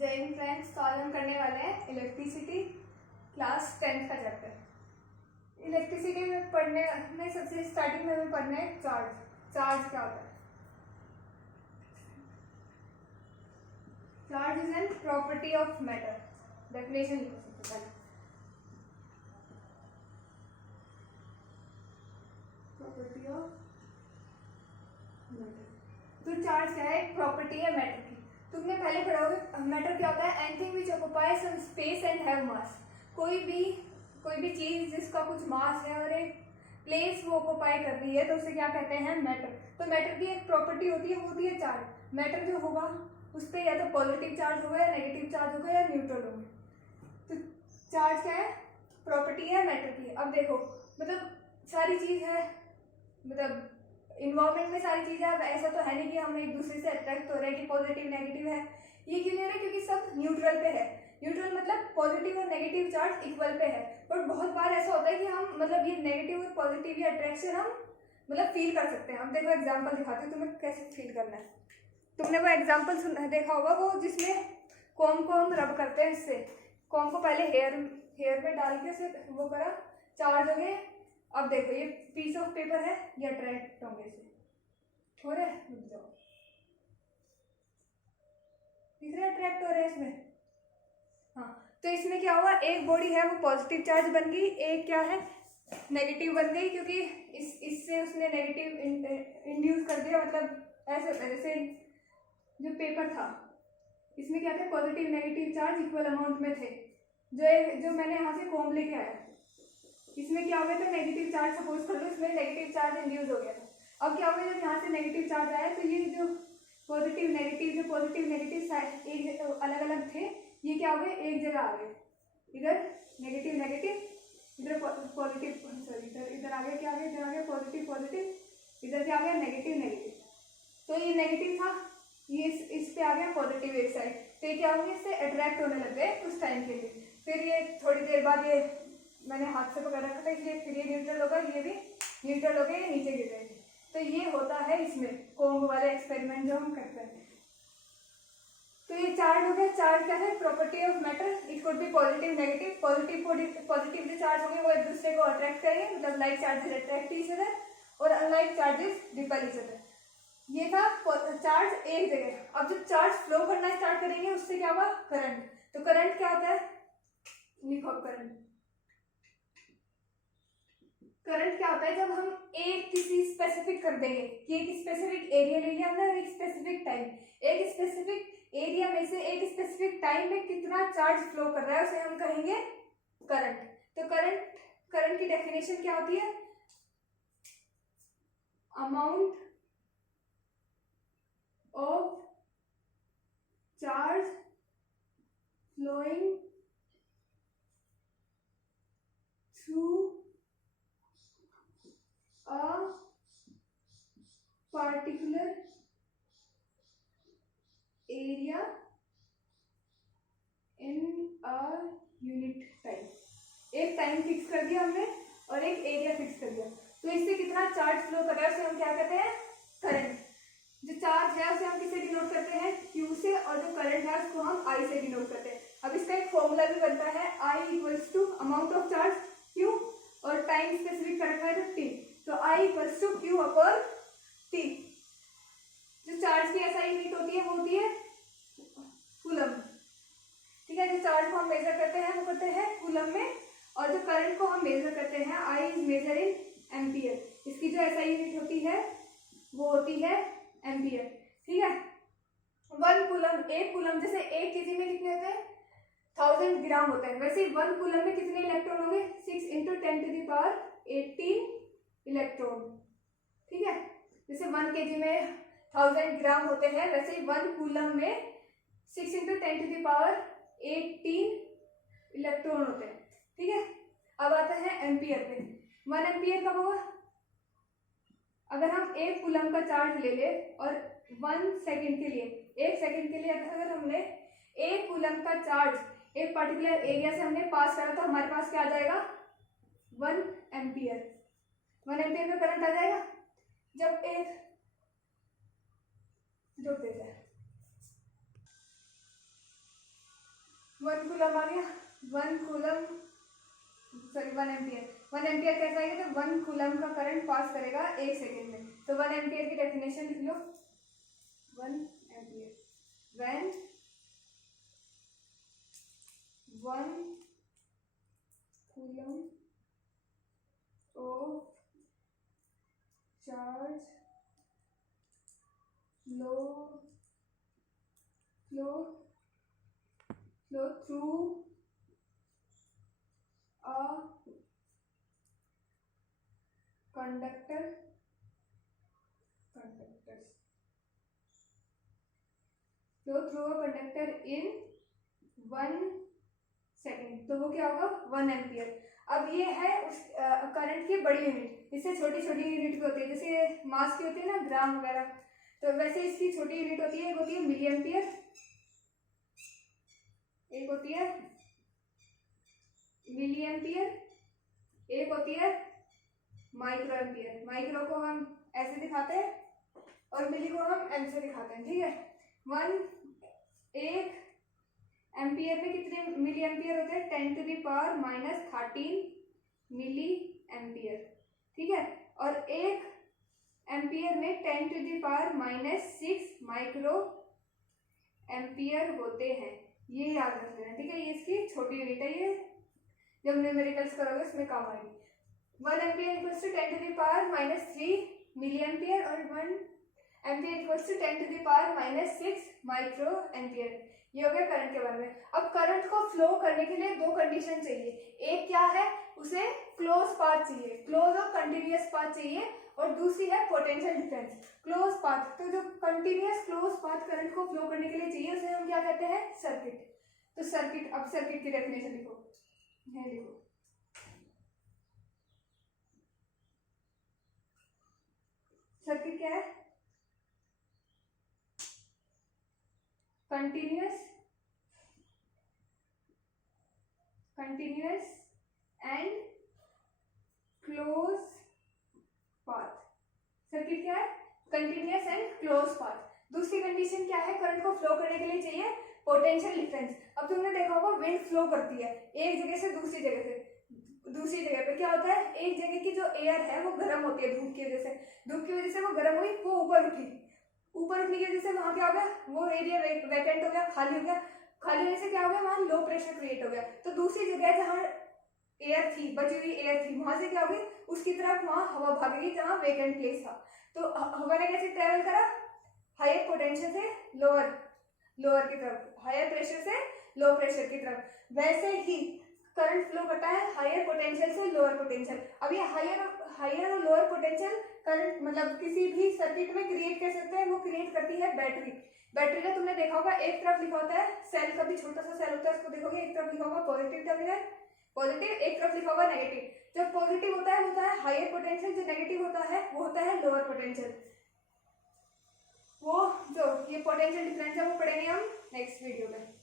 जय हिंद फ्रेंड्स। तो आज हम करने वाले हैं इलेक्ट्रिसिटी क्लास 10th का चैप्टर। इलेक्ट्रिसिटी में पढ़ने में सबसे स्टार्टिंग में हमें पढ़ना है चार्ज क्या होता है। Charge is an property of matter. Definition लिखो सबसे पहले। Property of matter. तो चार्ज क्या है? एक प्रॉपर्टी है मैटर की। तुमने पहले पढ़ा होगा मैटर क्या होता है? Anything which occupies some space and have mass. कोई भी चीज जिसका कुछ मास है और एक प्लेस वो ऑक्युपाई कर रही है तो उसे क्या कहते हैं? मैटर। तो मैटर की एक प्रॉपर्टी होती है, वो होती है चार्ज। मैटर जो होगा उस पर या तो पॉजिटिव चार्ज होगा या नेगेटिव चार्ज होगा या न्यूट्रल होगा। तो चार्ज क्या है? प्रॉपर्टी है मैटर की। अब देखो मतलब सारी चीज है, मतलब इन्वायरमेंट में सारी चीजें। अब ऐसा तो है नहीं कि हम एक दूसरे से अट्रैक्ट हो रहे हैं कि पॉजिटिव नेगेटिव है। ये क्यों नहीं है? क्योंकि सब न्यूट्रल पे है। न्यूट्रल मतलब पॉजिटिव और नेगेटिव चार्ज इक्वल पे है। बट बहुत बार ऐसा होता है कि हम मतलब ये नेगेटिव और पॉजिटिव ये अट्रैक्शन हम मतलब फील कर सकते हैं। अब देखो एग्जाम्पल दिखाते हैं तुम्हें कैसे फील करना है। तुमने वो एग्जाम्पल देखा होगा वो जिसमें कॉम को हम रब करते हैं। इससे कॉम को पहले हेयर में डाल के उसे वो करा, चार्ज हो गए। अब देखो ये पीस ऑफ पेपर है, ये अट्रैक्ट होंगे से हो रहा है। रुक जाओ, दिख रहा है अट्रैक्ट हो रहा है इसमें। हाँ, तो इसमें क्या हुआ? एक बॉडी है वो पॉजिटिव चार्ज बन गई, एक क्या है नेगेटिव बन गई, क्योंकि इससे उसने नेगेटिव इंड्यूस कर दिया। मतलब ऐसे जो पेपर था इसमें क्या थे? Positive negative charge equal amount में थे। जो मैंने यहाँ से कॉम्ब लेके आया इसमें क्या हो गया था? नेगेटिव चार्ज सपोज कर लो, इसमें नेगेटिव चार्ज इंड्यूस हो गया था। अब क्या हो गया? जब यहाँ से नेगेटिव चार्ज आया तो ये जो पॉजिटिव नेगेटिव साइड एक अलग अलग थे, ये क्या हो गए? एक जगह आ गए। इधर नेगेटिव इधर पॉजिटिव, सॉरी इधर आ गया, क्या आ गया? इधर आ गया पॉजिटिव, इधर क्या आ गया? नेगेटिव। तो ये नेगेटिव था, ये इस पे आ गया पॉजिटिव एक साइड। तो ये क्या होंगे? इससे अट्रैक्ट होने लग गए कुछ टाइम के लिए। फिर ये थोड़ी देर बाद ये मैंने हाथ से पकड़ रखा था इसलिए फिर ये न्यूट्रल होगा, ये भी न्यूट्रल हो गया, ये नीचे गिर जाएंगे। तो ये होता है इसमें कॉम्ब वाले एक्सपेरिमेंट जो हम करते हैं। तो ये चार्ज हो गया। चार्ज क्या है? Property of matter. It could be positive negative. Positive जो चार्ज होंगे वो एक दूसरे को अट्रैक्ट करेंगे, मतलब like charges attract each other और unlike charges repel each other. ये था चार्ज एक जगह। अब जब चार्ज फ्लो करना स्टार्ट करेंगे उससे क्या होगा? करंट। तो करंट क्या होता है? लिखो करंट क्या होता है? जब हम एक किसी स्पेसिफिक कर देंगे कि एक स्पेसिफिक एरिया ले लिया हमने, एक स्पेसिफिक टाइम, एक स्पेसिफिक एरिया में से एक स्पेसिफिक टाइम में कितना चार्ज फ्लो कर रहा है उसे हम कहेंगे करंट। तो करंट की डेफिनेशन क्या होती है? Amount of charge flowing through a particular area in a unit time। एक टाइम फिक्स कर दिया हमने और एक एरिया फिक्स कर दिया, तो इससे कितना चार्ज फ्लो कर रहा है उसे हम क्या कहते हैं? करंट। जो चार्ज है उसे हम किससे डिनोट करते हैं? Q से, और जो करंट है उसको हम I से डिनोट करते हैं। अब इसका एक फॉर्मूला भी बनता है, I equals to amount of charge Q और टाइम स्पेसिफिक कर रखा है तो T। तो I equals to Q upon T। जो चार्ज की ऐसा यूनिट होती है वो होती है कूलम। ठीक है, जो चार्ज को हम मेजर करते हैं वो करते हैं कूलम में, और जो करंट को हम मेजर करते हैं I is measure in ampere. इसकी जो ऐसा यूनिट होती है वो होती है एम्पियर। ठीक है, 1 कूलम, एक कूलम, जैसे एक केजी में कितने होते हैं? 1000 ग्राम होते हैं। वैसे 1 कूलम में कितने इलेक्ट्रॉन होंगे? 6 × 10⁻18 इलेक्ट्रॉन। ठीक है, जैसे 1 केजी में 1000 ग्राम होते हैं, वैसे 1 कूलम में 6 × 10⁻18 इलेक्ट्रॉन होते हैं। ठीक है, अब आते हैं एम्पियर पे। 1 एम्पियर कब होगा? अगर हम एक कूलम का चार्ज ले ले और 1 सेकेंड के लिए, 1 सेकेंड के लिए अगर हमने एक कूलम का चार्ज एक पर्टिकुलर एरिया से हमने पास करा तो हमारे पास क्या आ जाएगा? 1 एम्पियर। 1 एम्पियर में करंट आ जाएगा। जब एक रुक देते हैं, 1 कूलम आ गया, 1 कूलम सॉरी 1 एम्पियर। 1 एम्पियर कैसा आएगा, तो 1 कूलम का करंट पास करेगा 1 सेकेंड में। तो 1 एम्पियर की डेफिनेशन लिख लो, 1 ampere when 1 coulomb of charge flow through a conductor in 1 second, तो वो क्या होगा 1 एम्पियर। अब ये है उस करंट की बड़ी यूनिट, इससे छोटी छोटी यूनिट भी होती है, जैसे मास की होती है ना, ग्राम वगैरह, तो वैसे इसकी छोटी यूनिट होती है, एक होती है मिली एम्पियर, एक होती है मिली एम्पियर, एक होती है माइक्रो एम्पियर। माइक्रो को हम ऐसे दिखाते हैं और मिली को हम एम से दिखाते हैं, ठीक है। 1 एम्पियर में कितने मिली एम्पियर होते हैं, 10⁻⁻13 मिली एम्पियर, ठीक है। और 1 एम्पियर में 10⁻⁻6 माइक्रो एम्पियर होते हैं, ये याद रख लेना, ठीक है। ये इसकी छोटी यूनिट है, ये जब न्यूमेरिकल्स करोगे उसमें काम आएगी। 1 ampere equals to 10⁻⁻3 milli ampere और 1 ampere equals to 10⁻⁻6 micro ampere. ये हो गया करंट के बारे में। अब करंट को फ्लो करने के लिए 2 कंडीशन चाहिए, एक क्या है, उसे क्लोज पाथ चाहिए, क्लोज और कंटिन्यूअस पाथ चाहिए, और दूसरी है पोटेंशियल डिफरेंस। क्लोज पाथ, तो जो कंटिन्यूअस क्लोज पाथ करंट को फ्लो करने के लिए चाहिए उसे हम क्या कहते हैं, सर्किट। तो सर्किट, अब सर्किट की डेफिनेशन लिखो, लिखो सर्किट क्या है, continuous and close path. Circuit क्या है, कंटिन्यूअस एंड क्लोज पाथ। दूसरी कंडीशन क्या है, करंट को फ्लो करने के लिए चाहिए पोटेंशियल डिफरेंस। अब तुमने देखा होगा विंड फ्लो करती है एक जगह से दूसरी जगह पे, क्या होता है, एक जगह की जो एयर है वो गर्म होती है धूप की वजह से, वो गर्म हुई, वो ऊपर उठने की वजह से वहां क्या हो गया, वो एरिया वैकेंट हो गया, खाली हो गया, खाली होने से क्या हो गया, वहां लो प्रेशर क्रिएट हो गया। तो दूसरी जगह जहां एयर थी, बची हुई एयर थी, वहां से क्या होगी, उसकी तरफ वहां हवा भागेगी जहां वेकेंट प्लेस था। तो हवा ने कैसे ट्रेवल करा, हायर पोटेंशियल से लोअर की तरफ, हायर प्रेशर से लो प्रेशर की तरफ। वैसे ही करंट फ्लो करता है हायर पोटेंशियल से लोअर पोटेंशियल। अब ये हायर और लोअर पोटेंशियल करंट मतलब किसी भी सर्किट में क्रिएट कर सकते हैं, वो क्रिएट करती है बैटरी। बैटरी का तुमने देखा होगा, एक तरफ लिखा होता है सेल का भी छोटा सा सेल होता है, उसको देखोगे एक तरफ लिखा होगा पॉजिटिव टर्मिनल, पॉजिटिव, एक तरफ लिखा होगा नेगेटिव। जब पॉजिटिव होता है हायर पोटेंशियल, जो नेगेटिव होता है वो होता है लोअर पोटेंशियल। वो जो ये पोटेंशियल डिफरेंस है वो पढ़ेंगे हम नेक्स्ट वीडियो में।